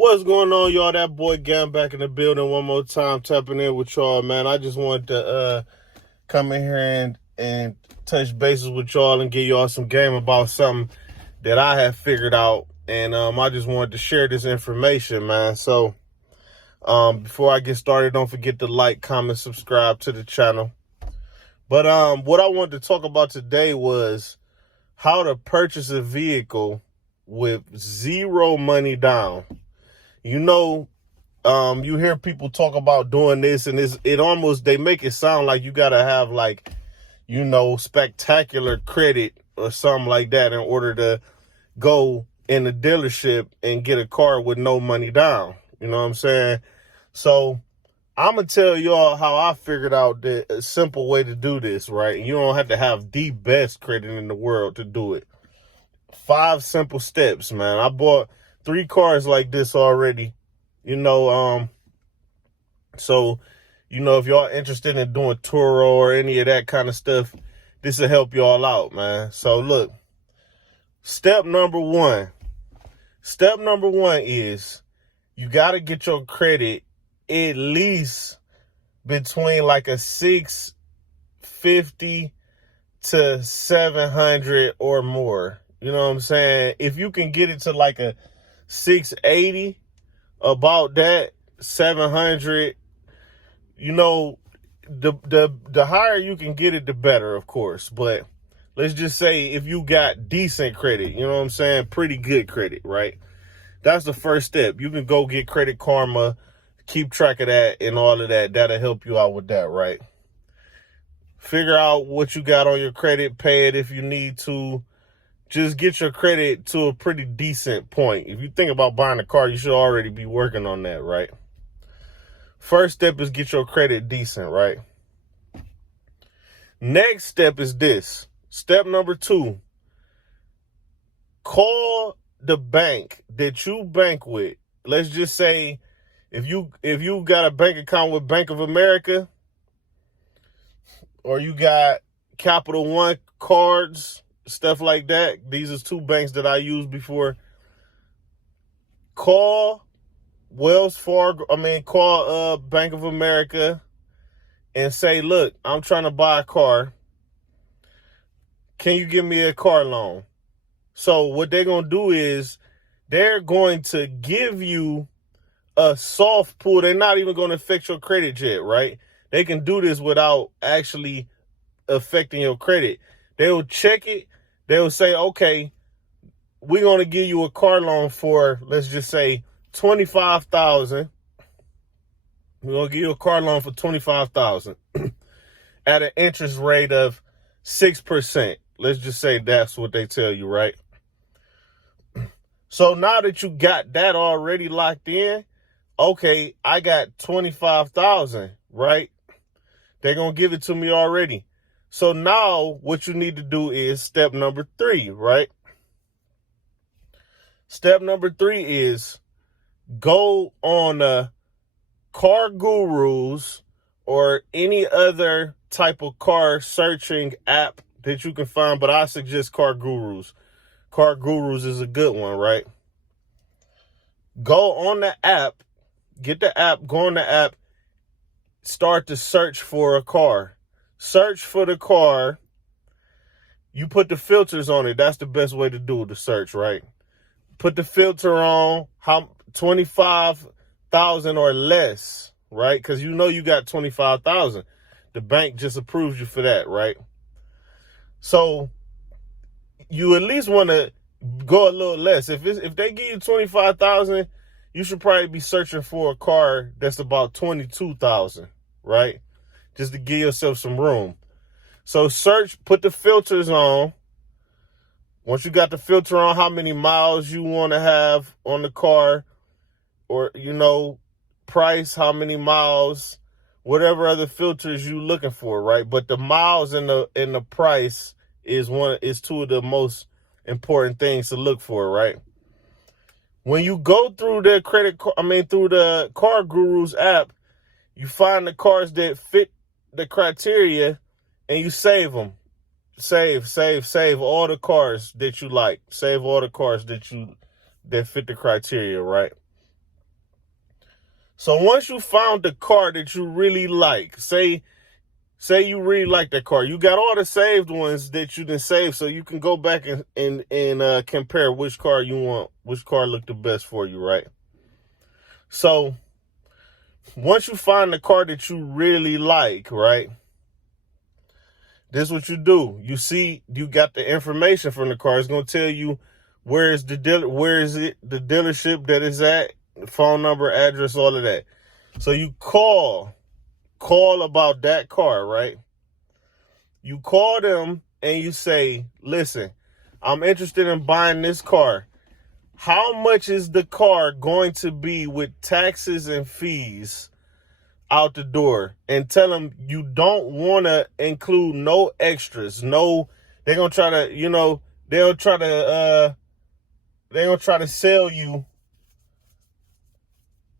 What's going on, y'all? That boy Gam back in the building one more time, tapping in with y'all, man. I just wanted to come in here and touch bases with y'all and give y'all some game about something that I have figured out. And I just wanted to share this information, man. So before I get started, don't forget to like, comment, subscribe to the channel. But what I wanted to talk about today was how to purchase a vehicle with zero money down. You know, you hear people talk about doing this, and they make it sound like you gotta have spectacular credit or something like that in order to go in the dealership and get a car with no money down. You know what I'm saying? So I'm gonna tell y'all how I figured out a simple way to do this, right? You don't have to have the best credit in the world to do it. 5 simple steps, man. I bought 3 cars like this already. So if y'all interested in doing Turo or any of that kind of stuff, this will help y'all out, man. So look, step number one is you got to get your credit at least between like a 650 to 700 or more. You know what I'm saying? If you can get it to like a 680, about that, 700, the higher you can get it, the better, of course. But let's just say if you got decent credit, you know what I'm saying? Pretty good credit, right? That's the first step. You can go get Credit Karma, keep track of that and all of that. That'll help you out with that, right? Figure out what you got on your credit, pay it if you need to. Just get your credit to a pretty decent point. If you think about buying a car, you should already be working on that, right? First step is get your credit decent, right? Next step is this. Step number 2. Call the bank that you bank with. Let's just say if you got a bank account with Bank of America, or you got Capital One cards, stuff like that. These are 2 banks that I used before. Call Bank of America and say, look, I'm trying to buy a car. Can you give me a car loan? So what they're going to do is they're going to give you a soft pull. They're not even going to affect your credit yet, right? They can do this without actually affecting your credit. They'll check it. They'll say, okay, we're going to give you a car loan for, let's just say, $25,000. We're going to give you a car loan for $25,000 at an interest rate of 6%. Let's just say that's what they tell you, right? So now that you got that already locked in, okay, I got $25,000, right? They're going to give it to me already. So now what you need to do is step number 3, right? Step number 3 is go on Car Gurus or any other type of car searching app that you can find, but I suggest Car Gurus. Car Gurus is a good one, right? Go on the app, get the app, go on the app, start to search for a car. Search for the car. You put the filters on it. That's the best way to do the search, right? Put the filter on, 25,000 or less, right? Because you got 25,000. The bank just approves you for that, right? So you at least want to go a little less. If they give you 25,000, you should probably be searching for a car that's about 22,000, right? Just to give yourself some room. So search, put the filters on. Once you got the filter on, how many miles you want to have on the car, or, price, how many miles, whatever other filters you looking for, right? But the miles and the price is 2 of the most important things to look for, right? When you go through the through the Car Gurus app, you find the cars that fit the criteria and you save them. Save all the cars that you like. Save all the cars that fit the criteria, right? So once you found the car that you really like, say you really like that car, you got all the saved ones that you didn't save, so you can go back and compare which car you want, which car looked the best for you, right? So once you find the car that you really like, right, this is what you do. You see, you got the information from the car. It's going to tell you where is the dealership that is at, phone number, address, all of that. So you call about that car, right? You call them and you say, listen, I'm interested in buying this car. How much is the car going to be with taxes and fees out the door? And tell them you don't want to include no extras. No, they're going to try to, they're going to try to sell you.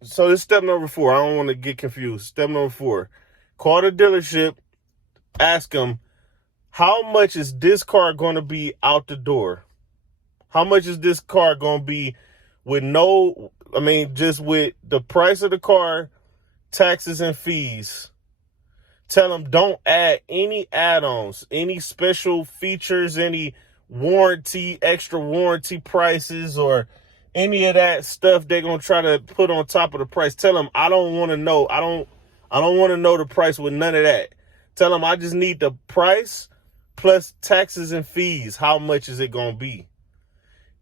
So this is step number 4. I don't want to get confused. Step number 4, call the dealership, ask them, how much is this car going to be out the door? How much is this car going to be with just with the price of the car, taxes and fees? Tell them don't add any add-ons, any special features, any extra warranty prices, or any of that stuff they're going to try to put on top of the price. Tell them I don't want to know. I don't want to know the price with none of that. Tell them I just need the price plus taxes and fees. How much is it going to be?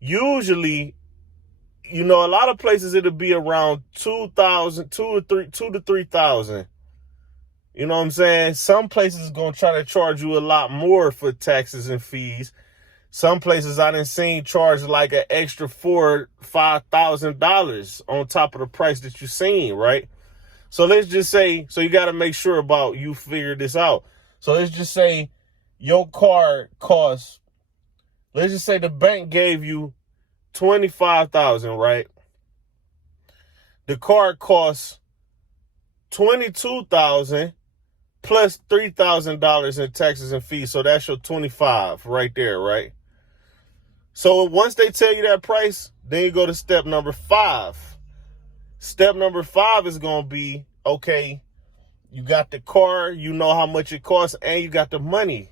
Usually, a lot of places it'll be around 2,000, 2 to 3,000. You know what I'm saying? Some places is going to try to charge you a lot more for taxes and fees. Some places I done seen charge like an extra $4,000-$5,000 on top of the price that you seen, right? So let's just say, so you got to make sure about you figure this out. So let's just say your car costs, let's just say the bank gave you $25,000, right? The car costs $22,000 plus $3,000 in taxes and fees. So that's your $25,000 right there, right? So once they tell you that price, then you go to step number 5. Step number 5 is going to be, okay, you got the car, you know how much it costs, and you got the money.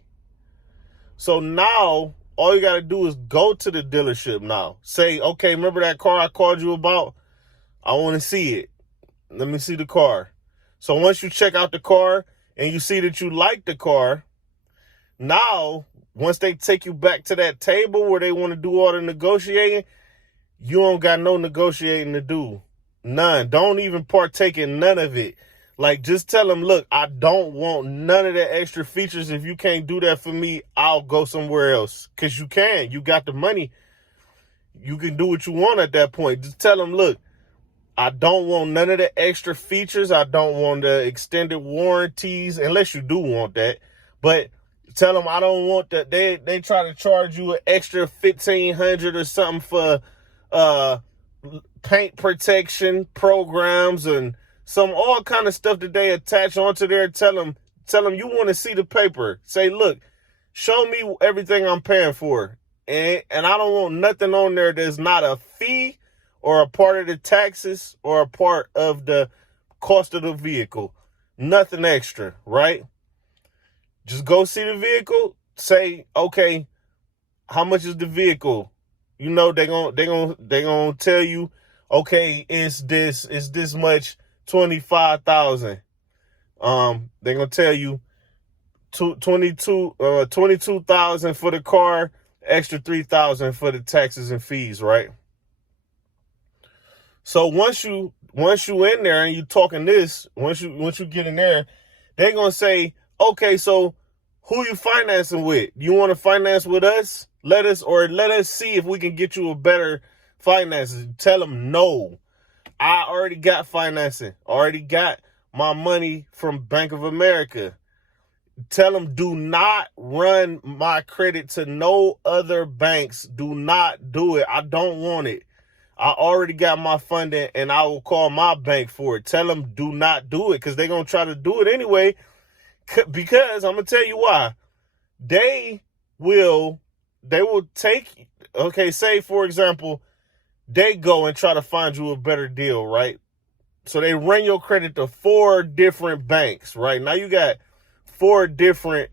So now all you got to do is go to the dealership now. Say, okay, remember that car I called you about? I want to see it. Let me see the car. So once you check out the car and you see that you like the car, now, once they take you back to that table where they want to do all the negotiating, you don't got no negotiating to do. None. Don't even partake in none of it. Like, just tell them, look, I don't want none of the extra features. If you can't do that for me, I'll go somewhere else. Because you can. You got the money. You can do what you want at that point. Just tell them, look, I don't want none of the extra features. I don't want the extended warranties, unless you do want that. But tell them I don't want that. They try to charge you an extra $1,500 or something for paint protection programs and all kind of stuff that they attach onto there. Tell them you want to see the paper. Say, look, show me everything I'm paying for. And I don't want nothing on there that's not a fee or a part of the taxes or a part of the cost of the vehicle. Nothing extra, right? Just go see the vehicle. Say, okay, how much is the vehicle? They're gonna tell you, okay, it's this much, 25,000. They're gonna tell you 22,000 for the car, extra 3,000 for the taxes and fees, right? So once you in there and you talking this, once you get in there, they're gonna say, okay, so who you financing with? You want to finance with us? Let us see if we can get you a better financing. Tell them no. I already got financing. Already got my money from Bank of America. Tell them do not run my credit to no other banks. Do not do it. I don't want it. I already got my funding and I will call my bank for it. Tell them do not do it because they're going to try to do it anyway. Because I'm going to tell you why. They will take, okay, say, for example, they go and try to find you a better deal, right? So they run your credit to 4 different banks, right? Now you got 4 different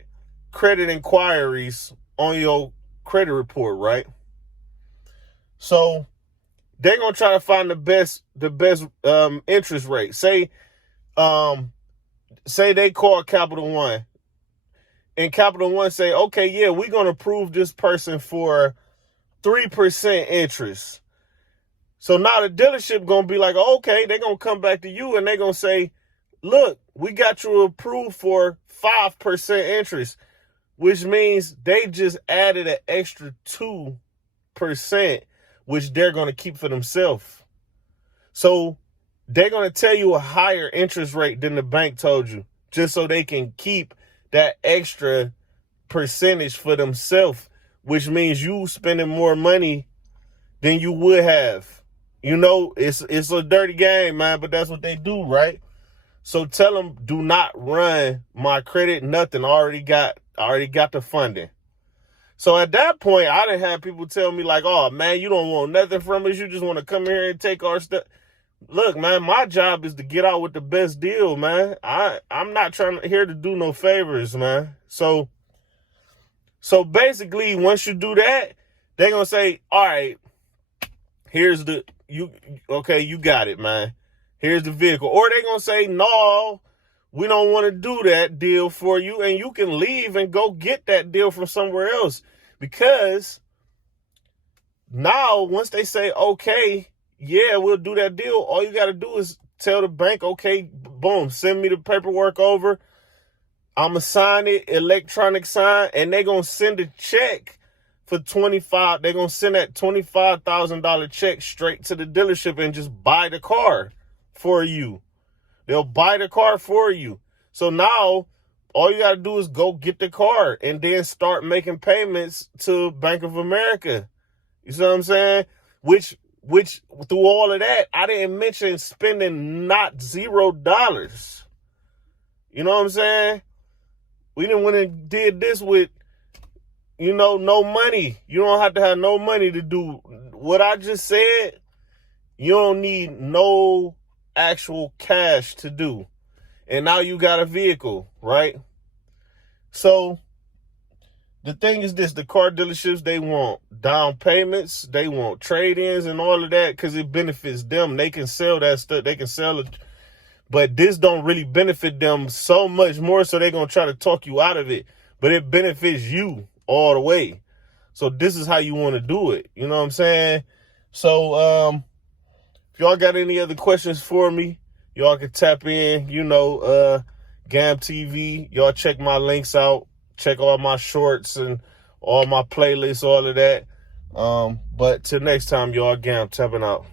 credit inquiries on your credit report, right? So they're gonna try to find the best interest rate. Say they call Capital One, and Capital One say, okay, yeah, we're gonna approve this person for 3% interest. So now the dealership gonna be like, okay, they're gonna come back to you and they're gonna say, look, we got you approved for 5% interest, which means they just added an extra 2%, which they're gonna keep for themselves. So they're gonna tell you a higher interest rate than the bank told you, just so they can keep that extra percentage for themselves, which means you spending more money than you would have. You know, it's a dirty game, man, but that's what they do, right? So tell them, do not run my credit, nothing. I already got the funding. So at that point, I done had people tell me like, oh, man, you don't want nothing from us. You just want to come here and take our stuff. Look, man, my job is to get out with the best deal, man. I'm not here to do no favors, man. So basically, once you do that, they're going to say, all right, here's you got it, man. Here's the vehicle. Or they're going to say, no, we don't want to do that deal for you. And you can leave and go get that deal from somewhere else. Because now, once they say, okay, yeah, we'll do that deal, all you got to do is tell the bank, okay, boom, send me the paperwork over. I'm going to sign it, electronic sign, and they're going to send a check for $25,000. They're going to send that $25,000 check straight to the dealership and just buy the car for you. They'll buy the car for you. So now all you got to do is go get the car and then start making payments to Bank of America. You see what I'm saying? Which through all of that, I didn't mention spending not $0. You know what I'm saying? We didn't went and did this with, no money. You don't have to have no money to do what I just said. You don't need no actual cash to do. And now you got a vehicle, right? So the thing is this, the car dealerships, they want down payments, they want trade-ins and all of that because it benefits them. They can sell that stuff. They can sell it. But this don't really benefit them so much more, so they're going to try to talk you out of it. But it benefits you all the way. So this is how you want to do it. You know what I'm saying? So if y'all got any other questions for me, y'all can tap in, GAM TV. Y'all check my links out. Check all my shorts and all my playlists, all of that. But till next time, y'all, GAM tapping out.